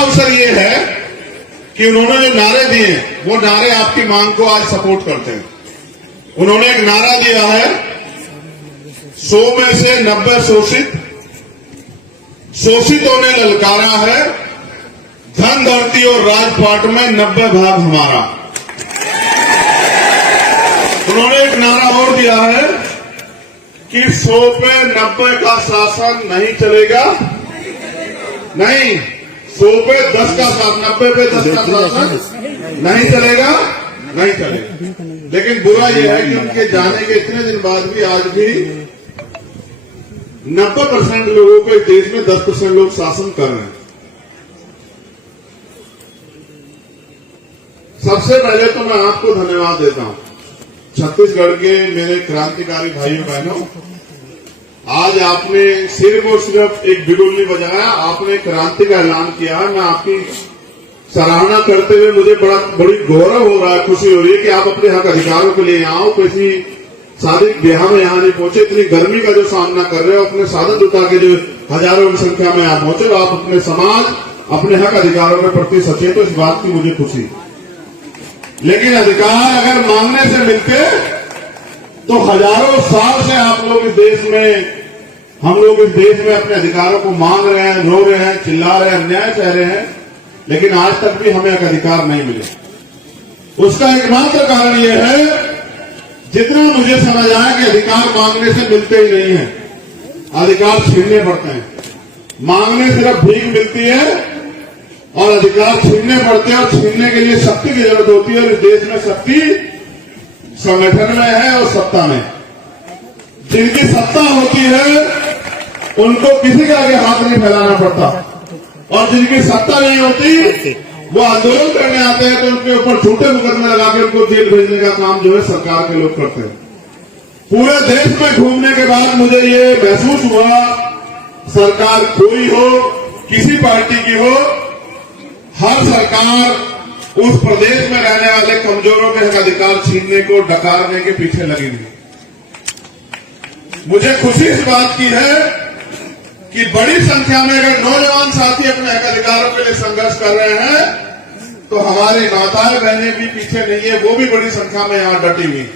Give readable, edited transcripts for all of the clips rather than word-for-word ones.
अवसर ये है कि उन्होंने जो नारे दिए वो नारे आपकी मांग को आज सपोर्ट करते हैं। उन्होंने एक नारा दिया है, 100 में से 90 शोषित, शोषितों ने ललकारा है, धन धरती और राजपाट में 90 भाग हमारा। उन्होंने एक नारा और दिया है कि 100 पे 90 का शासन नहीं चलेगा, नहीं 100 पे 10 का शासन, 90 पे 10 का शासन नहीं चलेगा, नहीं चलेगा। लेकिन बुरा यह है कि उनके जाने के इतने दिन बाद भी आज भी 90% लोगों को इस देश में 10% लोग शासन कर रहे हैं। सबसे पहले तो मैं आपको धन्यवाद देता हूं, छत्तीसगढ़ के मेरे क्रांतिकारी भाइयों बहनों। आज आपने सिर्फ और सिर्फ एक बिगुल नहीं बजाया, आपने क्रांति का ऐलान किया है। मैं आपकी सराहना करते हुए मुझे बड़ी गौरव हो रहा है, खुशी हो रही है कि आप अपने हक अधिकारों के लिए आओ, किसी शादी ब्याह में यहां नहीं पहुंचे, इतनी गर्मी का जो सामना कर रहे हो, अपने साधन जुटा के जो हजारों की संख्या में यहां पहुंचे, आप अपने समाज, अपने हक अधिकारों के प्रति सचेत हो, इस बात की मुझे खुशी। लेकिन अधिकार अगर मांगने से मिलते तो हजारों साल से आप लोग इस देश में, हम लोग इस देश में अपने अधिकारों को मांग रहे हैं, रो रहे हैं, चिल्ला रहे हैं, अन्याय सह रहे हैं, लेकिन आज तक भी हमें अधिकार नहीं मिले। उसका एकमात्र कारण यह है, जितना मुझे समझ आया कि अधिकार मांगने से मिलते ही नहीं है, अधिकार छीनने पड़ते हैं। मांगने सिर्फ भीख मिलती है और अधिकार छीनने पड़ते हैं, और छीनने के लिए शक्ति की जरूरत होती है। और इस देश में शक्ति संगठन में है और सत्ता में। जिनकी सत्ता होती है उनको किसी के आगे हाथ नहीं फैलाना पड़ता, और जिनकी सत्ता नहीं होती वो आंदोलन करने आते हैं तो उनके ऊपर झूठे मुकदमे लगा के उनको जेल भेजने का काम जो है सरकार के लोग करते हैं। पूरे देश में घूमने के बाद मुझे ये महसूस हुआ, सरकार कोई हो, किसी पार्टी की हो, हर सरकार उस प्रदेश में रहने वाले कमजोरों के अधिकार छीनने को, डकारने के पीछे लगी हुई। मुझे खुशी इस बात की है कि बड़ी संख्या में अगर नौजवान साथी अपने हक अधिकारों के लिए संघर्ष कर रहे हैं तो हमारे माताएं बहनें भी पीछे नहीं है, वो भी बड़ी संख्या में यहां डटी हुई।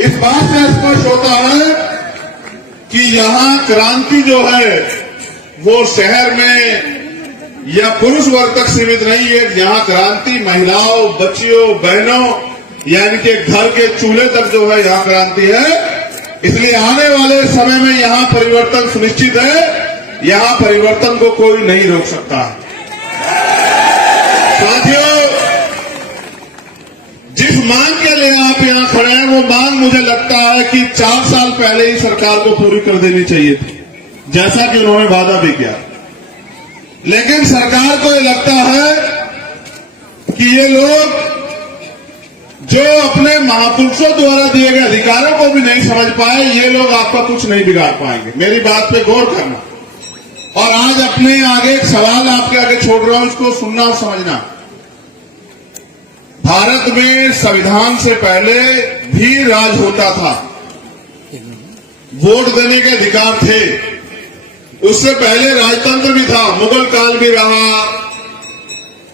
इस बात से स्पष्ट होता है कि यहां क्रांति जो है वो शहर में या पुरुष वर्ग तक सीमित नहीं है। यहां क्रांति महिलाओं, बच्चियों, बहनों यानी कि घर के चूल्हे तक जो है यहां क्रांति है। इसलिए आने वाले समय में यहां परिवर्तन सुनिश्चित है, यहां परिवर्तन को कोई नहीं रोक सकता। साथियों, जिस मांग के लिए आप यहां खड़े हैं वो मांग मुझे लगता है कि 4 साल पहले ही सरकार को पूरी कर देनी चाहिए थी, जैसा कि उन्होंने वादा भी किया। लेकिन सरकार को ये लगता है कि ये लोग जो अपने महापुरुषों द्वारा दिए गए अधिकारों को भी नहीं समझ पाए, ये लोग आपका कुछ नहीं बिगाड़ पाएंगे। मेरी बात पे गौर करना। और आज अपने आगे एक सवाल आपके आगे छोड़ रहा हूं, इसको सुनना और समझना। भारत में संविधान से पहले भी राज होता था, वोट देने के अधिकार थे, उससे पहले राजतंत्र भी था, मुगल काल भी रहा,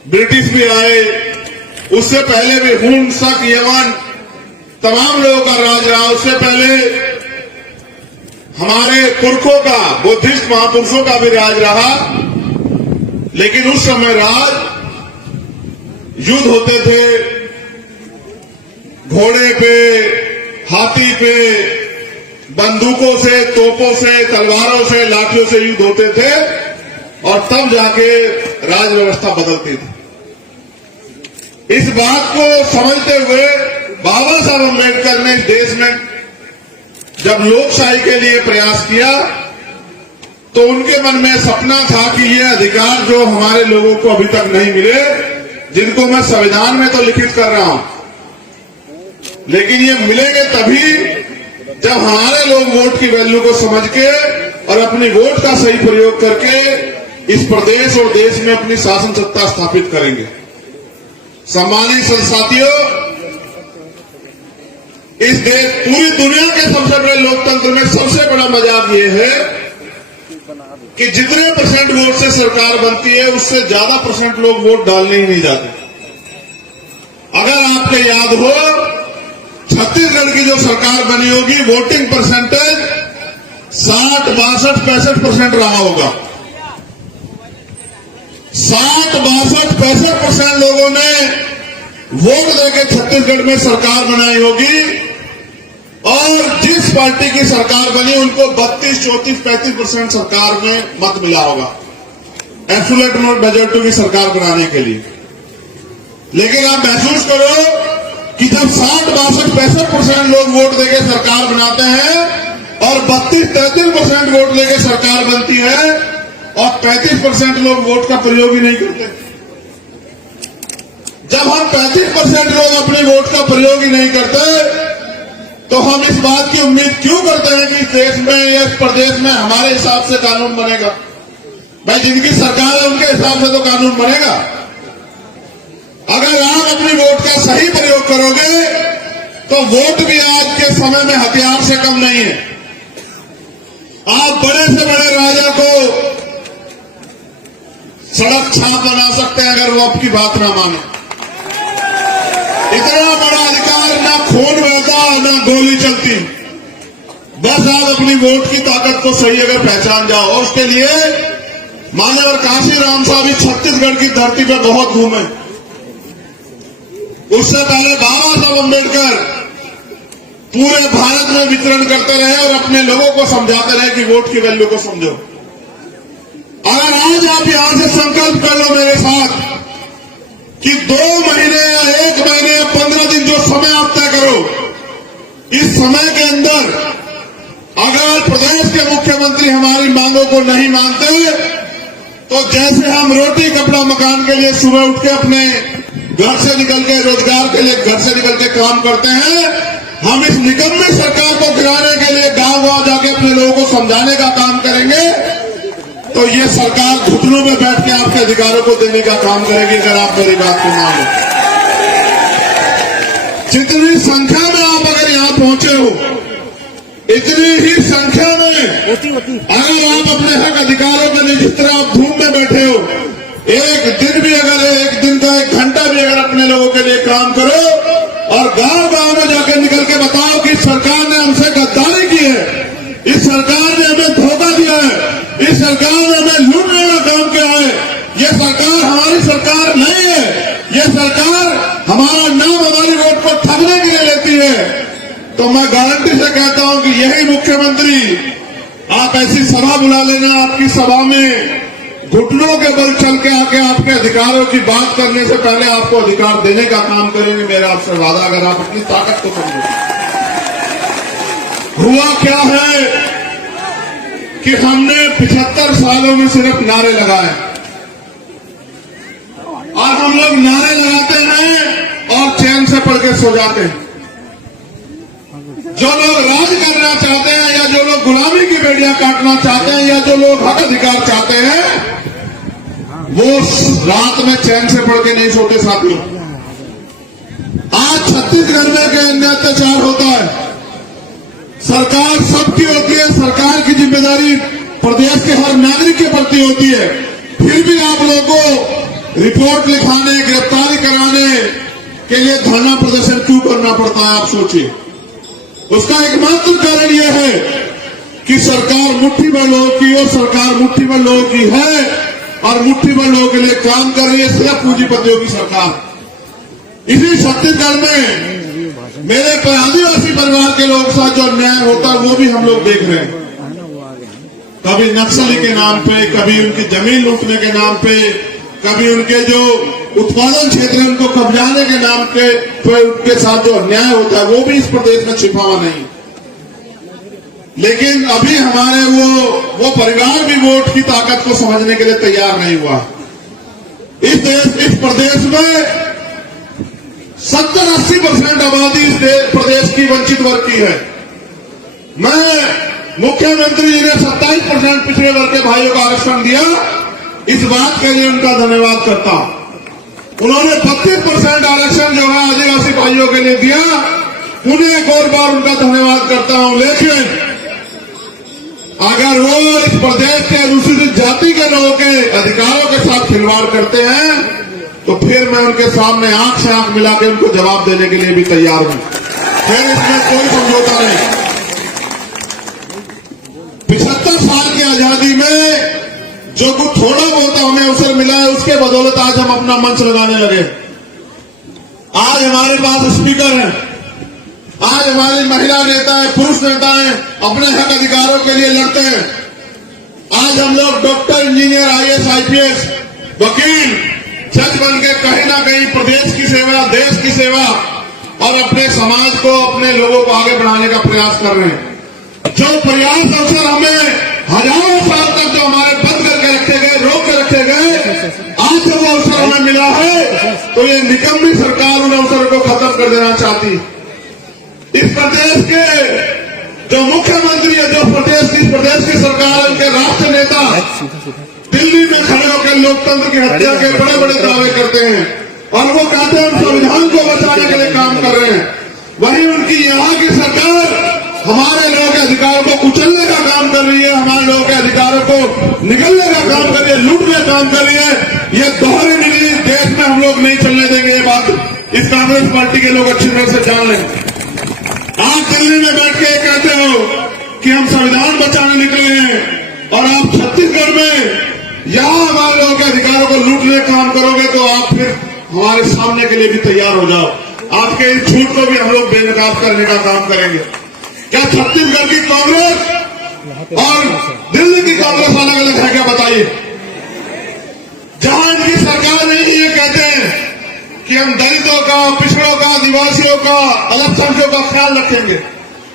ब्रिटिश भी आए, उससे पहले भी हुन, शक, यमन तमाम लोगों का राज रहा, उससे पहले हमारे पुरखों का, बुद्धिस्ट महापुरुषों का भी राज रहा। लेकिन उस समय राज युद्ध होते थे, घोड़े पे, हाथी पे, बंदूकों से, तोपों से, तलवारों से, लाठियों से युद्ध होते थे, और तब जाके राज व्यवस्था बदलती थी। इस बात को समझते हुए बाबा साहब अम्बेडकर ने इस देश में जब लोकशाही के लिए प्रयास किया तो उनके मन में सपना था कि ये अधिकार जो हमारे लोगों को अभी तक नहीं मिले, जिनको मैं संविधान में तो लिखित कर रहा हूं, लेकिन ये मिलेंगे तभी जब हमारे लोग वोट की वैल्यू को समझ के और अपनी वोट का सही प्रयोग करके इस प्रदेश और देश में अपनी शासन सत्ता स्थापित करेंगे। सम्मानित साथियों, इस देश, पूरी दुनिया के सबसे बड़े लोकतंत्र में सबसे बड़ा मजाक ये है कि जितने परसेंट वोट से सरकार बनती है उससे ज्यादा परसेंट लोग वोट डालने ही नहीं जाते। अगर आपके याद हो, छत्तीसगढ़ की जो सरकार बनी होगी, वोटिंग परसेंटेज 60, 62, 65% रहा होगा। 60, 62, 65% लोगों ने वोट देकर छत्तीसगढ़ में सरकार बनाई होगी और जिस पार्टी की सरकार बनी उनको 32, 34, 35% सरकार में मत मिला होगा एब्सोल्यूट मेजॉरिटी की सरकार बनाने के लिए। लेकिन आप महसूस करो कि जब 60, 62, 65% लोग वोट देकर सरकार बनाते हैं और 32, 33% वोट देकर सरकार बनती है और 35% लोग वोट का प्रयोग ही नहीं करते। जब हम 35% लोग अपने वोट का प्रयोग ही नहीं करते तो हम इस बात की उम्मीद क्यों करते हैं कि इस देश में या इस प्रदेश में हमारे हिसाब से कानून बनेगा? भाई जिनकी सरकार है उनके हिसाब से तो कानून बनेगा। अगर आप अपनी वोट का सही प्रयोग करोगे तो वोट भी आज के समय में हथियार से कम नहीं है। आप बड़े से बड़े राजा को सड़क छाप बना सकते हैं अगर वो आपकी बात ना माने। इतना बड़ा अधिकार, ना खून बहता ना गोली चलती। बस आप अपनी वोट की ताकत को सही अगर पहचान जाओ। और उसके लिए माननीय काशीराम साहब भी छत्तीसगढ़ की धरती पर बहुत घूमे। उससे पहले बाबा साहब अम्बेडकर पूरे भारत में विचरण करते रहे और अपने लोगों को समझाते रहे कि वोट की वैल्यू को समझो। अगर आज आप यहां से संकल्प कर लो मेरे साथ कि 2 महीने या 1 महीने या 15 दिन जो समय आप तय करो, इस समय के अंदर अगर प्रदेश के मुख्यमंत्री हमारी मांगों को नहीं मानते तो जैसे हम रोटी कपड़ा मकान के लिए सुबह उठ के अपने घर से निकल के रोजगार के लिए घर से निकल के काम करते हैं, हम इस निकम्मी सरकार को गिराने के लिए गांव गांव जाके अपने लोगों को समझाने का काम करेंगे तो ये सरकार घुटनों में बैठ के आपके अधिकारों को देने का काम करेगी। अगर आप मेरी बात को मानो, जितनी संख्या में आप अगर यहां पहुंचे हो, इतनी ही संख्या में अगर आप अपने हक अधिकारों के लिए जिस तरह आप धूम में बैठे हो, एक दिन भी अगर एक दिन का 1 घंटा भी अगर अपने लोगों के लिए काम करो और गांव गांव में जाकर निकल के बताओ कि सरकार ने हमसे गद्दारी की है, इस सरकार ने हमें धोखा दिया है, इस सरकार ने हमें लूटने का काम किया है, ये सरकार हमारी सरकार नहीं है, ये सरकार हमारा नाम हमारी वोट को ठगने के लिए लेती है, तो मैं गारंटी से कहता हूं कि यही मुख्यमंत्री, आप ऐसी सभा बुला लेना, आपकी सभा में घुटनों के बल चल के आके आपके अधिकारों की बात करने से पहले आपको अधिकार देने का काम करेंगे। मेरा आपसे वादा, अगर आप अपनी ताकत को समझो। हुआ क्या है कि हमने 75 सालों में सिर्फ नारे लगाए और हम लोग नारे लगाते हैं और चैन से पढ़ के सो जाते हैं। जो लोग राज करना चाहते हैं या जो लोग गुलामी की बेड़ियां काटना चाहते हैं या जो लोग हक अधिकार चाहते हैं वो रात में चैन से पढ़ के नहीं सोते साथियों। आज छत्तीसगढ़ में अन्य अत्याचार होता है, सरकार सबकी होती है, सरकार की जिम्मेदारी प्रदेश के हर नागरिक के प्रति होती है, फिर भी आप लोगों को रिपोर्ट लिखाने, गिरफ्तारी कराने के लिए धरना प्रदर्शन क्यों करना पड़ता है? आप सोचिए। उसका एकमात्र कारण यह है कि सरकार मुट्ठी भर लोगों की, और सरकार मुट्ठी भर लोगों की है और मुट्ठी भर लोगों के लिए काम कर रही है, सिर्फ पूंजीपतियों की सरकार। इसी छत्तीसगढ़ में मेरे आदिवासी परिवार के लोगों के साथ जो अन्याय होता है वो भी हम लोग देख रहे हैं। कभी नक्सली के नाम पे, कभी उनकी जमीन लूटने के नाम पे, कभी उनके जो उत्पादन क्षेत्र है उनको कब्जाने के नाम पे उनके साथ जो अन्याय होता है वो भी इस प्रदेश में छिपा हुआ नहीं। लेकिन अभी हमारे वो परिवार भी वोट की ताकत को समझने के लिए तैयार नहीं हुआ। इस प्रदेश में 70-80% आबादी इस प्रदेश की वंचित वर्ग की है। मैं मुख्यमंत्री जी ने 27% पिछड़े वर्ग के भाइयों को आरक्षण दिया, इस बात के लिए उनका धन्यवाद करता हूं। उन्होंने 32% आरक्षण जो है आदिवासी भाइयों के लिए दिया, उन्हें एक और बार उनका धन्यवाद करता हूं। लेकिन अगर वो इस प्रदेश के अनुसूचित जाति के लोगों के अधिकारों के साथ खिलवाड़ करते हैं तो फिर मैं उनके सामने आंख से आंख मिला के उनको जवाब देने के लिए भी तैयार हूं। फिर इसमें कोई समझौता नहीं। 75 साल की आजादी में जो कुछ थोड़ा बहुत हमें अवसर मिला है उसके बदौलत आज हम अपना मंच लगाने लगे। आज हमारे पास स्पीकर हैं, आज हमारी महिला नेता है, पुरुष नेता है, अपने हक अधिकारों के लिए लड़ते हैं। आज हम लोग डॉक्टर, इंजीनियर, आईएएस, आईपीएस, वकील, जज बन के कहीं ना कहीं प्रदेश की सेवा, देश की सेवा और अपने समाज को, अपने लोगों को आगे बढ़ाने का प्रयास कर रहे हैं। जो प्रयास अवसर हमें हजारों साल तक जो हमारे बंद करके रखे गए, रोक के रखे गए, आज जब वो अवसर हमें मिला है तो ये निकम्मी सरकार उन अवसरों को खत्म कर देना चाहती। इस प्रदेश के जो मुख्यमंत्री है, जो प्रदेश की सरकार है, उनके राष्ट्रीय नेता दिल्ली में खड़े होकर लोकतंत्र की हत्या के बड़े बड़े दावे करते हैं और वो कहते हैं हम संविधान को बचाने के लिए काम कर रहे हैं। वहीं उनकी यहाँ की सरकार हमारे लोगों के अधिकारों को कुचलने का काम कर रही है, हमारे लोगों के अधिकारों को निगलने का काम कर रही है, लूटने का काम कर रही है। ये दोहरी नीति देश में हम लोग नहीं चलने देंगे। ये बात इस कांग्रेस पार्टी के लोग अच्छी तरह से जान लें। आप दिल्ली में बैठ के कहते हो कि हम संविधान बचाने निकले हैं और आप छत्तीसगढ़ में यहां हमारे लोगों के अधिकारों को लूटने का काम करोगे तो आप फिर हमारे सामने के लिए भी तैयार हो जाओ। आपके इस झूठ को भी हम लोग बेनकाब करने का काम करेंगे। क्या छत्तीसगढ़ की कांग्रेस और दिल्ली की कांग्रेस अलग अलग है क्या? बताइए। जहां इनकी सरकार नहीं ये कहते हैं कि हम दलितों का, पिछड़ों का, आदिवासियों का, अल्पसंख्यकों का ख्याल रखेंगे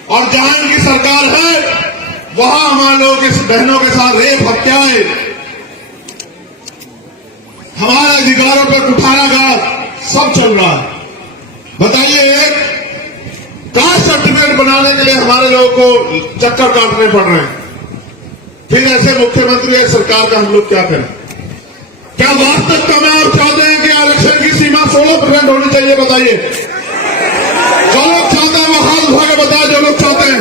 और जहां इनकी सरकार है वहां हमारे लोगों की बहनों के साथ रेप, हत्याएं, हमारे अधिकारों पर कुठाराघात सब चल रहा है। बताइए, कास्ट सर्टिफिकेट बनाने के लिए हमारे लोगों को चक्कर काटने पड़ रहे हैं। फिर ऐसे मुख्यमंत्री है सरकार का हम लोग क्या करें? क्या वास्तविकता में आप चाहते हैं कि आरक्षण की सीमा 16% होनी चाहिए? बताइए। जो लोग चाहते हैं वो हाथ उठा के बताए, जो लोग चाहते हैं।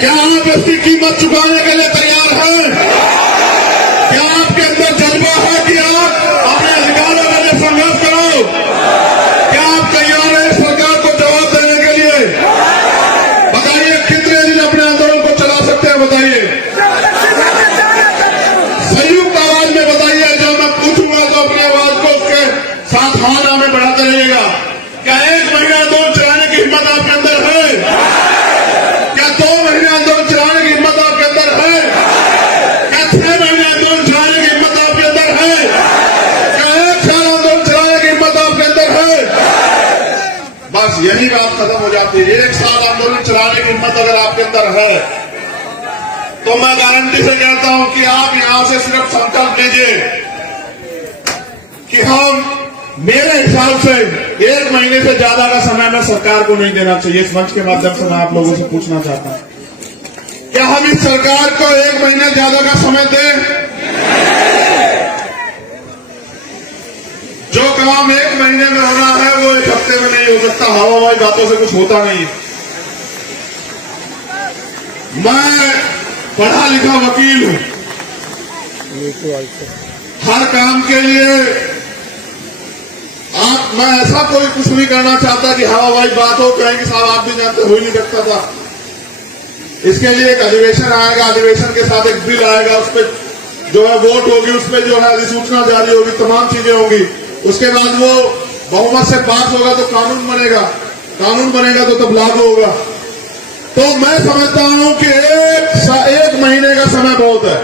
क्या आप इसकी कीमत चुकाने के लिए तैयार हैं? क्या आपके अंदर जज्बा है कि आप अपने अधिकारों के लिए संघर्ष करो? क्या आप तैयार हैं सरकार को जवाब देने के लिए? बताइए, कितने दिन अपने आंदोलन को चला सकते हैं? बताइए। संयुक्त आवाज में बताइए। जब मैं पूछूंगा तो अपनी आवाज को उसके साथ हाना में बढ़ाते रहिएगा। क्या 1 महीना आंदोलन चलाने की हिम्मत आपके अंदर है? क्या 2 महीने आंदोलन चलाने की हिम्मत आपके अंदर है? क्या 6 महीने आंदोलन चलाने की हिम्मत आपके अंदर है? क्या 1 साल आंदोलन चलाने की हिम्मत आपके अंदर है? बस यही बात खत्म हो जाती है। 1 साल आंदोलन चलाने की हिम्मत अगर आपके अंदर है तो मैं गारंटी से कहता हूं कि आप यहां से सिर्फ संकल्प लीजिए कि हम, मेरे हिसाब से 1 महीने से ज्यादा का समय मैं सरकार को नहीं देना चाहिए। इस मंच के माध्यम से मैं आप लोगों से पूछना चाहता हूं, क्या हम इस सरकार को 1 महीने ज्यादा का समय दें? जो काम 1 महीने में होना है वो 1 हफ्ते में नहीं हो सकता। हवाई बातों से कुछ होता नहीं। मैं पढ़ा लिखा वकील हूं। हर काम के लिए मैं ऐसा कोई कुछ नहीं करना चाहता कि हवाई बात हो, कहेंगे साहब आप भी जानते हो ही नहीं सकता था। इसके लिए एक अधिवेशन आएगा, अधिवेशन के साथ एक बिल आएगा, उस पर जो है वोट होगी, उस पर जो है अधिसूचना जारी होगी, तमाम चीजें होंगी। उसके बाद वो बहुमत से पास होगा तो कानून बनेगा, कानून बनेगा तो तब लागू होगा। तो मैं समझता हूं कि 1 महीने का समय बहुत है।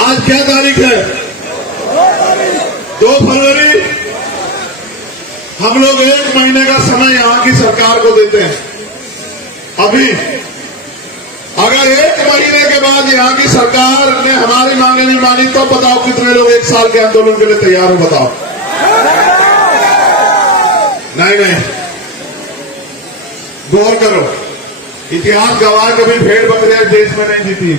आज क्या तारीख है? 2 फरवरी। हम लोग 1 महीने का समय यहां की सरकार को देते हैं। अभी अगर 1 महीने के बाद यहां की सरकार ने हमारी मांगे नहीं मानी तो बताओ कितने लोग 1 साल के आंदोलन के लिए तैयार हो? बताओ। नहीं, गौर करो। इतिहास गवाह कभी भेड़ बकरियां देश में नहीं जीती।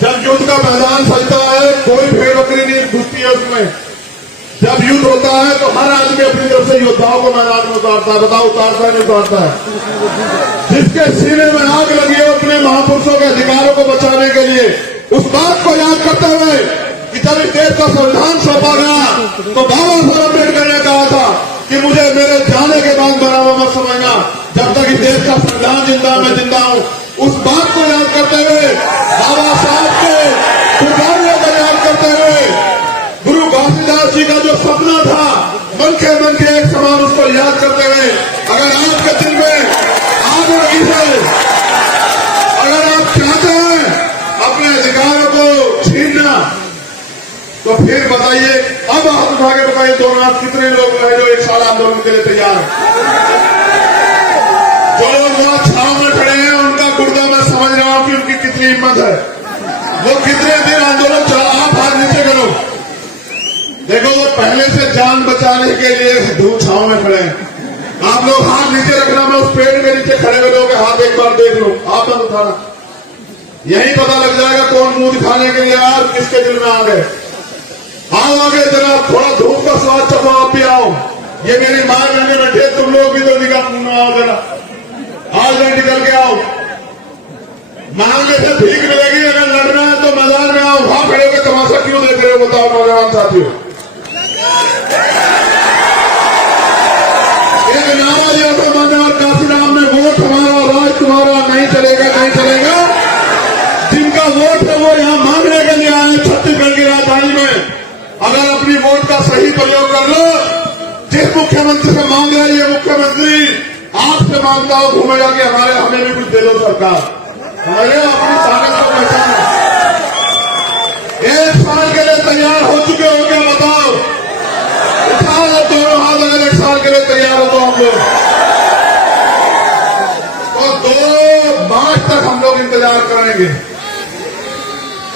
जब युद्ध का मैदान सजता है कोई भेड़ बकरी नहीं घुसती है उसमें। जब युद्ध होता है तो हर आदमी अपनी तरफ से योद्धाओं को मैदान में उतारता है। बताओ उतारता है नहीं उतारता है? जिसके सीने में आग लगी है अपने महापुरुषों के अधिकारों को बचाने के लिए, उस बात को याद करते हुए कि जब इस देश का संविधान सौंपा गया तो बाबा साहब अम्बेडकर ने कहा था कि मुझे मेरे जाने के बाद बराबर मत समझना, जब तक इस देश का संविधान जिंदा मैं जिंदा हूं। उस बात को याद करते हुए, बाबा साहब के कुर्बानियों को याद करते हुए, गुरु घासीदास जी का जो सपना था मन के एक समान, उसको याद करते हुए, अगर आज के दिन में आग लगी है, अगर आप चाहते हैं अपने अधिकारों को छीनना, तो फिर बताइए, अब हाथ उठा के बताइए दोनों आप कितने लोग हैं जो एक साल आंदोलन के लिए तैयार हैं? जो लोग वहां छाव में खड़े हैं उनका गुर्दा मैं समझ रहा हूं कि उनकी कितनी हिम्मत है। वो कितने दिन आंदोलन चला। आप हाथ नीचे करो, देखो वो पहले से जान बचाने के लिए धूप छाव में खड़े हैं। आप लोग हाथ नीचे रखना, मैं उस पेड़ के नीचे खड़े हुए लोगों के हाथ एक बार देख लो, आप मत उठाना, यही पता लग जाएगा कौन मुंह दिखाने के लिए यार किसके दिल में आ गए। आओ आगे जरा, थोड़ा धूप का स्वाद चखो, आप भी आओ। ये मेरी मां बहने बैठे, तुम लोग भी तो निकल आओ जरा, आओ जरा निकल के आओ। मांगे से भीख मिलेगी, अगर लड़ना है तो मैदान में आओ। वहां खड़े होकर तमाशा क्यों देख रहे हो बताओ नौजवान साथियों? एक नारा दिया था माननीय काशीराम ने, वोट हमारा राज तुम्हारा, नहीं चलेगा नहीं चलेगा। जिनका वोट है वो यहाँ मांगने के लिए आए छत्तीसगढ़ की राजधानी में। अगर अपनी वोट का सही प्रयोग कर लो, जिस मुख्यमंत्री से मांग रहा है ये मुख्यमंत्री आपसे मांगता हो घूमेगा कि हमें भी कुछ दे दो सरकार, हमारे अपनी ताकत को पहचाना। एक साल के लिए तैयार हो चुके हो क्या बताओ? उठाओ दोनों हाथ, अगर एक साल के लिए तैयार हो तो हम लोग तो 2 मार्च तक हम लोग इंतजार करेंगे।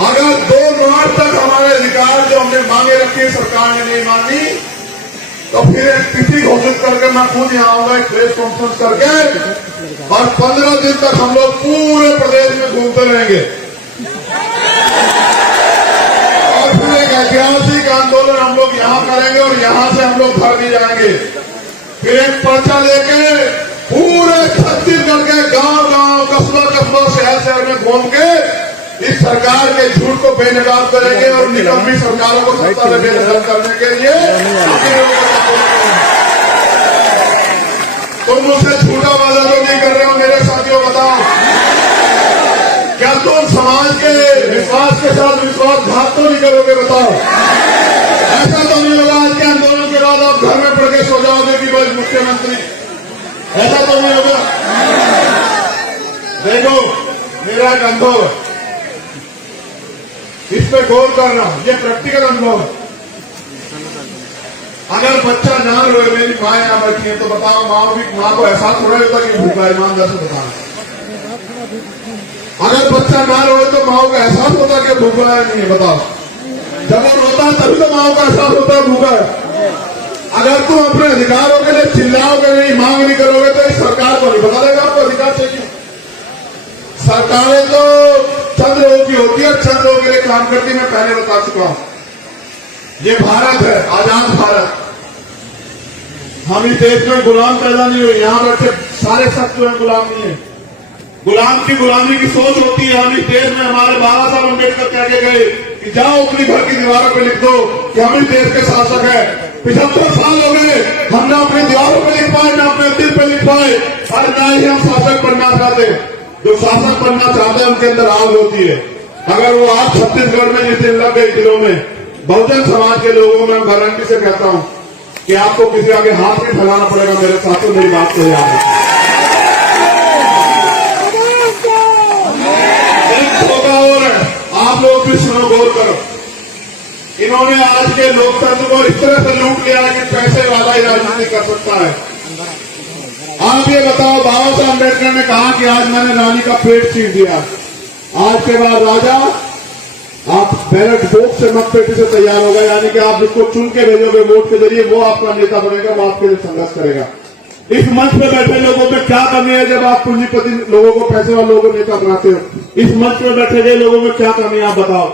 अगर 2 मार्च तक हमारे अधिकार जो हमने मांगे रखी सरकार ने नहीं मांगी, तो फिर एक तिथि घोषित करके मैं खुद यहाँ आऊंगा एक प्रेस कॉन्फ्रेंस करके, और 15 दिन तक हम लोग पूरे प्रदेश में घूमते रहेंगे। और फिर एक ऐतिहासिक आंदोलन हम लोग यहाँ करेंगे और यहाँ से हम लोग घर भी जाएंगे। फिर एक पर्चा लेके पूरे छत्तीसगढ़ के गांव कस्बा शहर में घूम के इस सरकार के झूठ को बेनकाब करेंगे और निकम्मी सरकारों को सत्ता में बेदखल करने के लिए तुम मुझसे झूठा वादा तो नहीं कर रहे हो मेरे साथियों? बताओ, क्या तुम समाज के विश्वास के साथ विश्वासघात तो नहीं करोगे? बताओ, ऐसा तो नहीं होगा आज के आंदोलन के बाद आप घर में पड़ के सो जाओगे कि बस मुख्यमंत्री, ऐसा तो नहीं होगा? देखो मेरा एक अनुभव है, इस पे गौर करना, ये प्रैक्टिकल अनुभव है। अगर बच्चा ना रोए, मेरी माँ यहाँ बैठी है, तो बताओ माँ को एहसास हो रहा होता कि भूखा है? ईमानदार से बताना, अगर बच्चा ना रोए तो माँ को एहसास होता कि भूखा है नहीं है? बताओ, जब वो रोता है तभी तो माँ को एहसास होता है भूखा है। अगर तुम अपने अधिकारों के लिए चिल्लाओगे नहीं, मांग नहीं करोगे, तो इस सरकार को नहीं बता देगा आपको अधिकार चाहिए। सरकारें तो चंद लोगों की होती है, चंद लोगों के लिए काम करती, मैं पहले बता चुका हूं। ये भारत है, आजाद भारत। हम इस देश में गुलाम पैदा नहीं हुए, यहां बैठे सारे शख्स जो है गुलाम नहीं है। गुलामी की सोच होती है। हम इस देश में हमारे बाबा साहब अम्बेडकर कह के गए कि जाओ अपनी घर की दीवारों पे लिख दो कि हम इस देश के शासक है। 75 साल हो गए, हमने अपनी दीवारों पे लिख पाए, ना अपने दिल पे लिख पाए, और ना ही हम शासक बनना चाहते। जो शासक बनना चाहते हैं उनके अंदर आग होती है। अगर वो आग छत्तीसगढ़ में जिस दिन लग गई दिलों में, बहुजन समाज के लोगों में गारंटी से कहता हूं कि आपको किसी आगे हाथ नहीं फैलाना पड़ेगा। मेरे साथियों, मेरी बात को याद है। आप लोग भी सुनो, गौर करो। इन्होंने आज के लोकतंत्र को इस तरह से लूट लिया कि पैसे वाला ही राजनीति कर सकता है। आप ये बताओ, बाबा साहब अम्बेडकर ने कहा कि आज मैंने रानी का पेट चीर दिया, आज के बाद राजा आप बैलेट बॉक्स से मत पेटी से तैयार होगा, यानी कि आप जिसको चुन के भेजोगे वोट के जरिए, वो आपका नेता बनेगा, वो आपके लिए संघर्ष करेगा। इस मंच पे बैठे लोगों में क्या कमी है जब आप पूंजीपति लोगों को, पैसे वाले लोगों को नेता बनाते हो? इस मंच पे बैठे गए लोगों में क्या कमी है आप बताओ?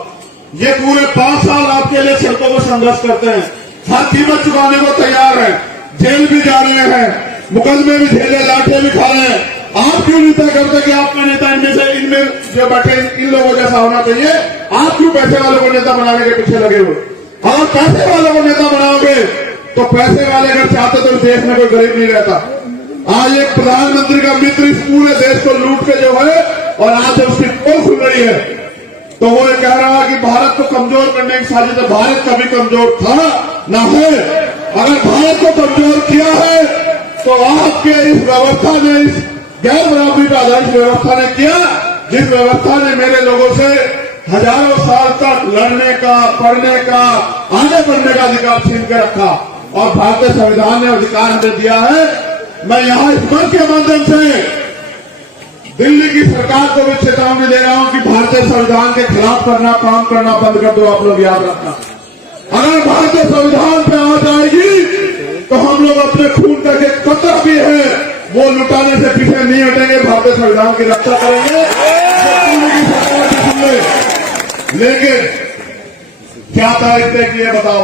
ये पूरे 5 साल आपके लिए सड़कों में संघर्ष करते हैं, हर कीमत चुकाने को तैयार है, जेल भी जा रहे हैं, मुकदमे भी झेले, लाठियां भी खा रहे हैं। आप क्यों नहीं तय करते कि आपका नेता इनमें जो बैठे इन लोगों जैसा होना चाहिए? आप क्यों पैसे वालों को नेता बनाने के पीछे लगे हुए? अगर पैसे वालों को नेता बनाओगे तो पैसे वाले अगर चाहते तो देश में कोई गरीब नहीं रहता। आज एक प्रधानमंत्री का मित्र इस पूरे देश को लूट के जो है और आज उसकी पोल खुल रही है, तो वो कह रहा है कि भारत को कमजोर करने की साजिश है। भारत कभी कमजोर था ना है। अगर भारत को कमजोर किया है तो आपके इस व्यवस्था ने, इस गैर बराबरी पर आधारित व्यवस्था ने किया, जिस व्यवस्था ने मेरे लोगों से हजारों साल तक लड़ने का, पढ़ने का, आगे बढ़ने का अधिकार छीन के रखा और भारतीय संविधान ने अधिकार हमें दिया है। मैं यहां इस मंच के माध्यम से दिल्ली की सरकार को भी चेतावनी दे रहा हूं कि भारतीय संविधान के खिलाफ काम करना बंद कर दो। आप लोग याद रखना, अगर भारतीय संविधान पे आ जाएगी तो हम लोग अपने खून का एक कतरा भी है वो लुटाने से पीछे नहीं हटेंगे, भारतीय संविधान की रक्षा करेंगे। लेकिन क्या तारीख तय की है बताओ?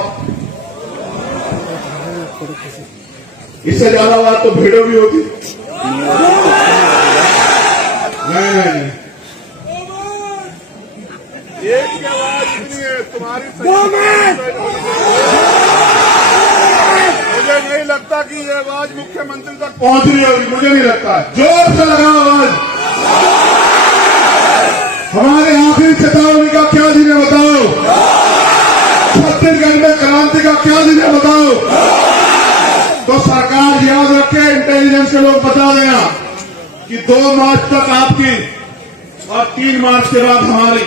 इससे ज्यादा बात तो भीड़ों भी होती। नहीं, एक की आवाज इतनी है तुम्हारी। मुझे नहीं लगता कि ये आवाज मुख्यमंत्री तक पहुंच रही होगी, मुझे नहीं लगता है। जोर से लगा आवाज। हमारे आखिरी चेतावनी का क्या दिन है बताओ? छत्तीसगढ़ में क्रांति का क्या दिन है बताओ? तो सरकार याद रखे, इंटेलिजेंस के लोग बता देना कि 2 मार्च तक आपकी और 3 मार्च के बाद हमारी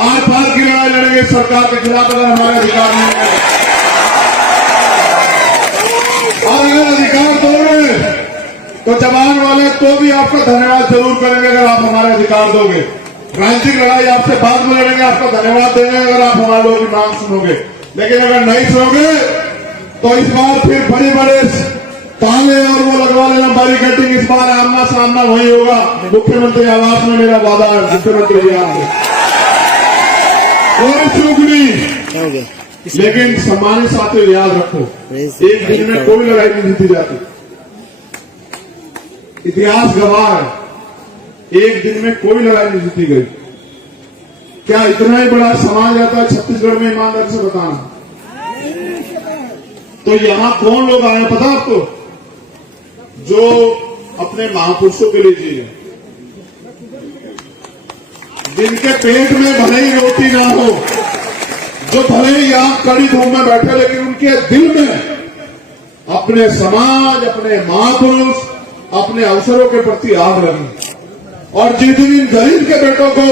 आर पार की लड़ाई लड़ेंगे सरकार के खिलाफ अगर हमारे अधिकार नहीं है। और अगर अधिकार दोगे तो जवान वाले तो भी आपका धन्यवाद जरूर करेंगे अगर आप हमारे अधिकार दोगे। राजनीतिक लड़ाई आपसे बाद में लड़ेंगे, आपका धन्यवाद देंगे अगर आप हमारे लोगों की मांग सुनोगे। लेकिन अगर नहीं सुनोगे तो इस बार फिर बड़े बड़े ताले और वो लगवा लेना बैरिकेडिंग। इस बार आमना सामना वही होगा। मुख्यमंत्री आवास में मेरा वादा है, मुख्यमंत्री जी आपसे कोई चूक नहीं। लेकिन सम्मानित साथियों याद रखो, एक दिन में कोई लड़ाई नहीं जीती जाती। इतिहास गवाह है, एक दिन में कोई लड़ाई नहीं जीती गई। क्या इतना ही बड़ा समाज रहता है छत्तीसगढ़ में? ईमानदारी से बताना। तो यहां कौन लोग आए पता आपको? जो अपने महापुरुषों के लिए जिए, जिनके पेट में भले ही रोटी ना हो, जो भले ही यहां कड़ी धूप में बैठे, लेकिन उनके दिल में अपने समाज, अपने महापुरुष, अपने अवसरों के प्रति आग लगी। और जिस दिन इन गरीब के बेटों को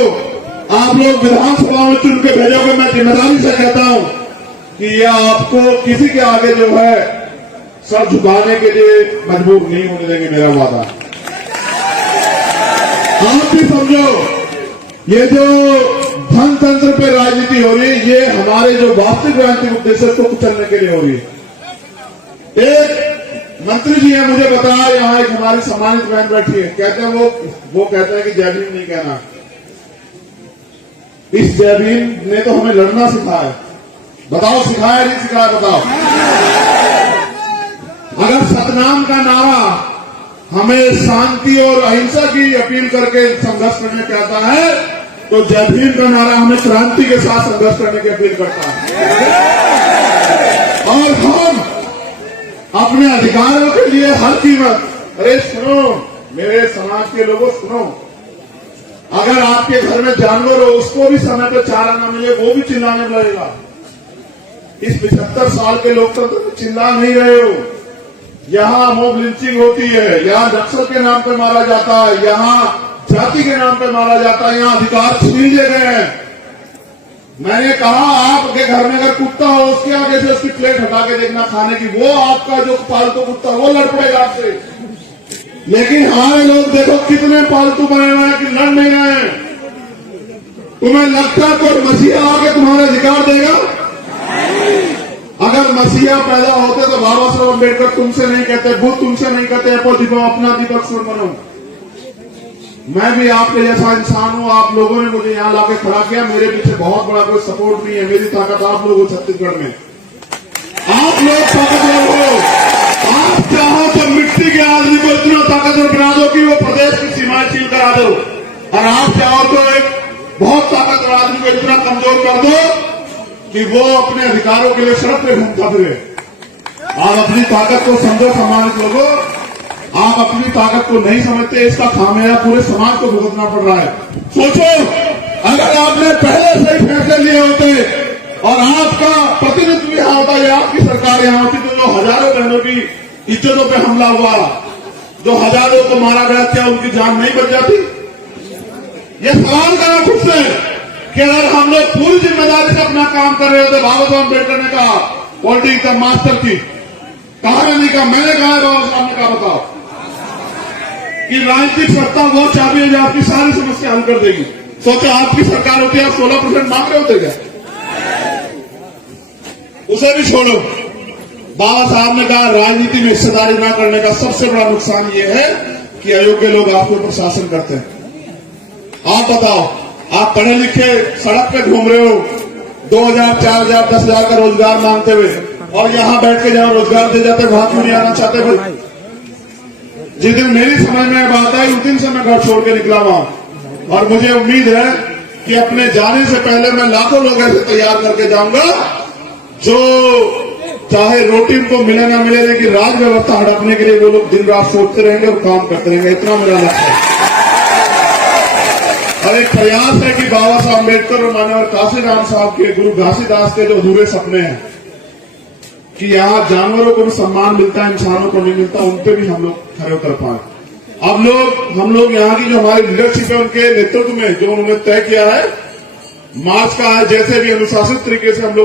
आप लोग विधानसभा में चुन के भेजोगे, मैं जिम्मेदारी से कहता हूं कि यह आपको किसी के आगे जो है सर झुकाने के लिए मजबूर नहीं होने देंगे, मेरा वादा। आप भी समझो, ये जो धन तंत्र पे राजनीति हो रही है, ये हमारे जो वास्तविक राजनीतिक उद्देश्य को कुचलने के लिए हो रही है। एक मंत्री जी है, मुझे बताया, यहाँ एक हमारी सम्मानित बहन बैठी है, कहते हैं वो कहते हैं कि जय भीम नहीं कहना। इस जय भीम ने तो हमें लड़ना सिखाया। बताओ सिखाया नहीं सिखाया? बताओ। अगर सतनाम का नारा हमें शांति और अहिंसा की अपील करके संघर्ष करने कहता है, तो जय भीम का नारा हमें क्रांति के साथ संघर्ष करने की अपील करता है। और हम अपने अधिकारों के लिए हर कीमत, अरे सुनो मेरे समाज के लोगों, सुनो, अगर आपके घर में जानवर हो, उसको भी समय पर चारा न मिले, वो भी चिल्लाने लगेगा। इस 75 साल के लोकतंत्र में चिल्ला नहीं रहे हो। यहाँ मॉब लिंचिंग होती है, यहाँ नक्सल के नाम पे मारा जाता है, यहाँ जाति के नाम पे मारा जाता है, यहाँ अधिकार छीन लिए गए हैं। मैंने कहा आपके घर में अगर कुत्ता हो, उसके आगे से उसकी प्लेट हटा के देखना खाने की, वो आपका जो पालतू कुत्ता वो लड़ पड़ेगा आपसे। लेकिन हमारे लोग देखो कितने पालतू बने हुए हैं कि लड़ नहीं रहे हैं। तुम्हें लगता है कोई मसीहा आके तुम्हारे अधिकार देगा? अगर मसीहा पैदा होते तो बाबा साहब अम्बेडकर तुमसे नहीं कहते, बुद्ध तुमसे नहीं कहते अपना दीपक सुर बनो। मैं भी आपके जैसा इंसान हूं। आप लोगों ने मुझे यहां लाके खड़ा किया, मेरे पीछे बहुत बड़ा कोई सपोर्ट नहीं है। मेरी ताकत आप लोगों छत्तीसगढ़ में आप लोग ताकतवर हो। आप चाहो तो मिट्टी के आदमी को इतना ताकतवर बना दो कि वो प्रदेश की सीमाएं सील करा दो, और आप चाहो तो एक बहुत ताकतवर आदमी को इतना कमजोर कर दो कि वो अपने अधिकारों के लिए सड़क पे घूमता फिरे। आप अपनी ताकत को समझो सम्मानित लोगों, आप अपनी ताकत को नहीं समझते, इसका खामियाजा पूरे समाज को भुगतना पड़ रहा है। सोचो, अगर आपने पहले से ही फैसले लिए होते और आपका प्रतिनिधित्व यहाँ होता या आपकी सरकार यहाँ होती, तो जो हजारों बहनों की इज्जतों पे हमला हुआ, जो हजारों को मारा गया, क्या उनकी जान नहीं बच जाती? ये सवाल करा खुद से कि अगर हम लोग पूरी जिम्मेदारी से अपना काम कर रहे होते, बाबा साहब अम्बेडकर ने कहा पॉलिटिक्स का मास्टर थी, कहा नहीं कहा, मैंने कहा है, बाबा साहब ने कहा, बताओ कि राजनीतिक सत्ता वो चाबी है जो आपकी सारी समस्या हल कर देगी। सोचो आपकी सरकार होती है, आप 16% मांग रहे होते क्या? उसे भी छोड़ो। बाबा साहब ने कहा राजनीति में हिस्सेदारी न करने का सबसे बड़ा नुकसान ये है कि अयोग्य लोग आपके ऊपर शासन करते हैं। आप बताओ, आप पढ़े लिखे सड़क पे घूम रहे हो 2000, 4000, 10,000 का रोजगार मांगते हुए, और यहां बैठ के जहां रोजगार दे जाते वहां क्यों नहीं आना चाहते भाई? जिस दिन मेरी समझ में बात आई उस दिन से मैं घर छोड़ के निकला वहां, और मुझे उम्मीद है कि अपने जाने से पहले मैं लाखों लोग ऐसे तैयार करके जाऊंगा जो चाहे रोटी उनको मिले ना मिले, लेकिन राज व्यवस्था हड़पने के लिए वो लोग दिन रात सोचते रहेंगे और काम करते रहेंगे। इतना मेरा लक्ष्य है। और एक प्रयास है कि बाबा साहब अम्बेडकर और माननीय काशीराम साहब के, गुरु घासीदास के जो अधूरे सपने हैं कि यहाँ जानवरों को भी सम्मान मिलता है, इंसानों को नहीं मिलता, उन पे भी हम लोग खड़े उतर पाए। अब हम लोग यहाँ की जो हमारी लीडरशिप है उनके नेतृत्व में जो उन्होंने तय किया है, मार्च का है, जैसे भी अनुशासित तरीके से हम लोग